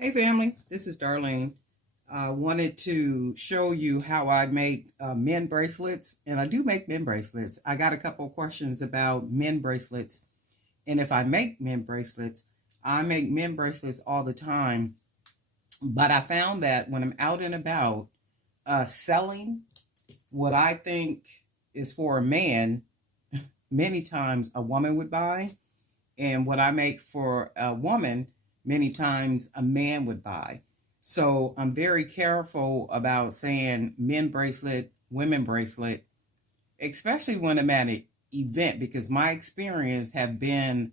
Hey family, this is Darlene. I wanted to show you how I make men bracelets, and I do make men bracelets. I got a couple of questions about men bracelets, and if I make men bracelets, I make men bracelets all the time. But I found that when I'm out and about selling what I think is for a man, many times a woman would buy, and what I make for a woman, many times a man would buy. So I'm very careful about saying men bracelet, women bracelet, especially when I'm at an event, because my experience have been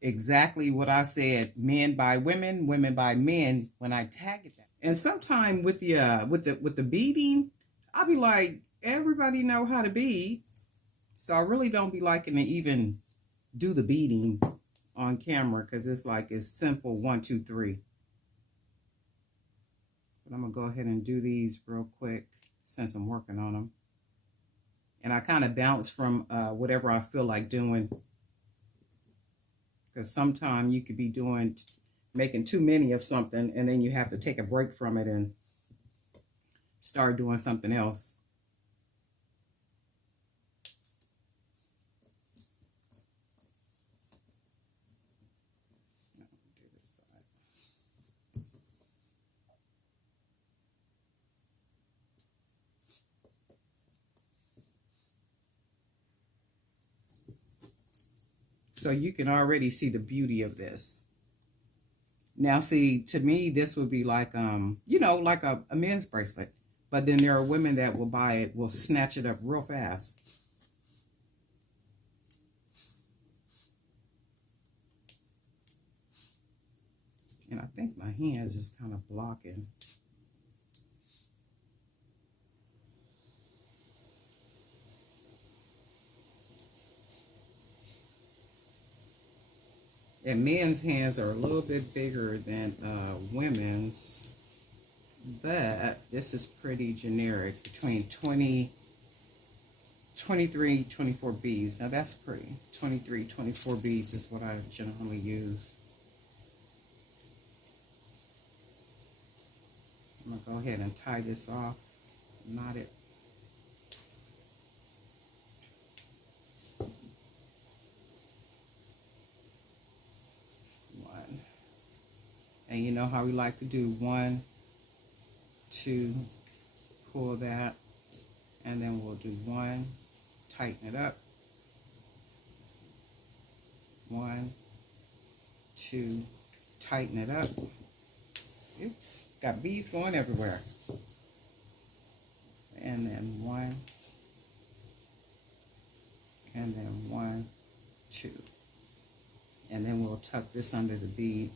exactly what I said: men by women, women by men, when I tag it that. And sometimes with the beading, I'll be like, everybody know how to bead, so I really don't be liking to even do the beading on camera, because it's like it's simple 1 2 3. But I'm gonna go ahead and do these real quick since I'm working on them, and I kind of bounce from whatever I feel like doing, because sometimes you could be making too many of something, and then you have to take a break from it and start doing something else. So you can already see the beauty of this. Now, see, to me, this would be like, like a men's bracelet. But then there are women that will buy it, will snatch it up real fast. And I think my hands is kind of blocking. And men's hands are a little bit bigger than women's, but this is pretty generic, between 20, 23, 24 beads. Now that's pretty. 23, 24 beads is what I generally use. I'm going to go ahead and tie this off, knot it. One. And you know how we like to do 1 2, pull that, and then we'll do 1, tighten it up, 1 2, tighten it up. Oops, got beads going everywhere. And then 1, and then 1 2, and then we'll tuck this under the bead,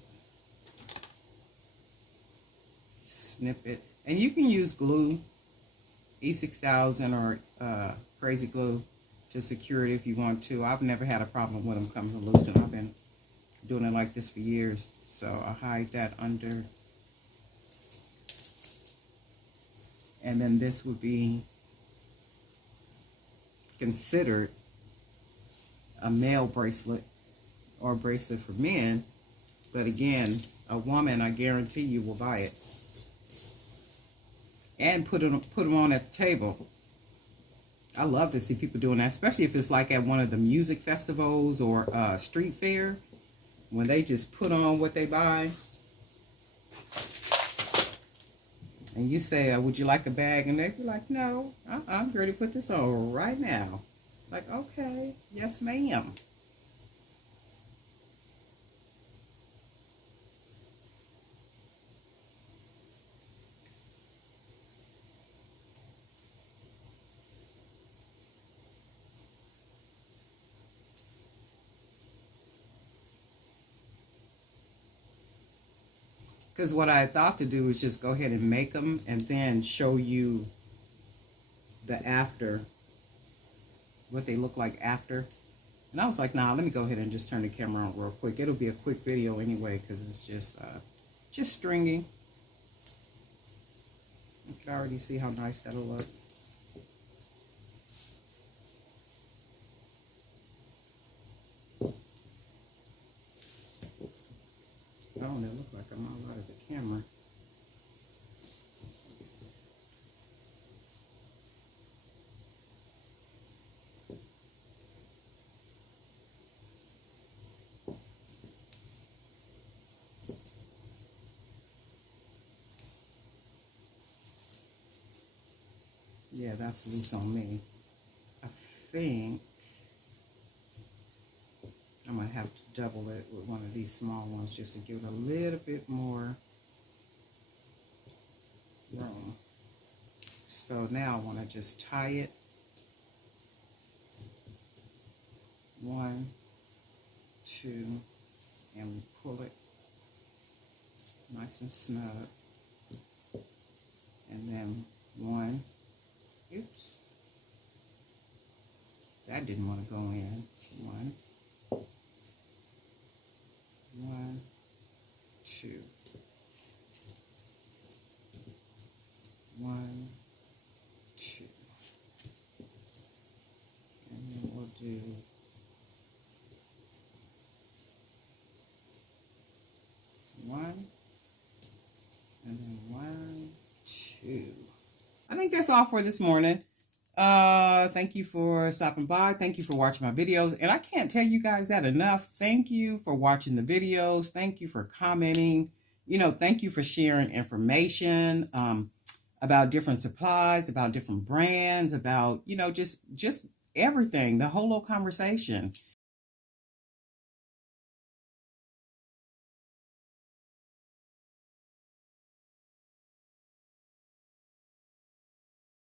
snip it, and you can use glue, E6000 or crazy glue, to secure it if you want to. I've never had a problem with them coming loose, and I've been doing it like this for years. So I'll hide that under. And then this would be considered a male bracelet or a bracelet for men. But again, a woman, I guarantee you, will buy it and put them on at the table. I love to see people doing that, especially if it's like at one of the music festivals or street fair, when they just put on what they buy. And you say, would you like a bag? And they'd be like, no, I'm ready to put this on right now. Like, okay, yes, ma'am. Because what I thought to do is just go ahead and make them and then show you the after, what they look like after. And I was like, nah, let me go ahead and just turn the camera on real quick. It'll be a quick video anyway, because it's just stringy. You can already see how nice that'll look. on, it looks like I'm all out of the camera. Yeah, that's loose on me. I think I'm going to have to double it with one of these small ones just to give it a little bit more room. So now I want to just tie it. 1, 2, and we pull it nice and snug. And then 1, oops, that didn't want to go in. 1, 2, 1, 2, and then we'll do 1, and then 1, 2. I think that's all for this morning. Thank you for stopping by. Thank you for watching my videos. And I can't tell you guys that enough. Thank you for watching the videos. Thank you for commenting. You know, thank you for sharing information about different supplies, about different brands, about, you know, just everything, the whole little conversation.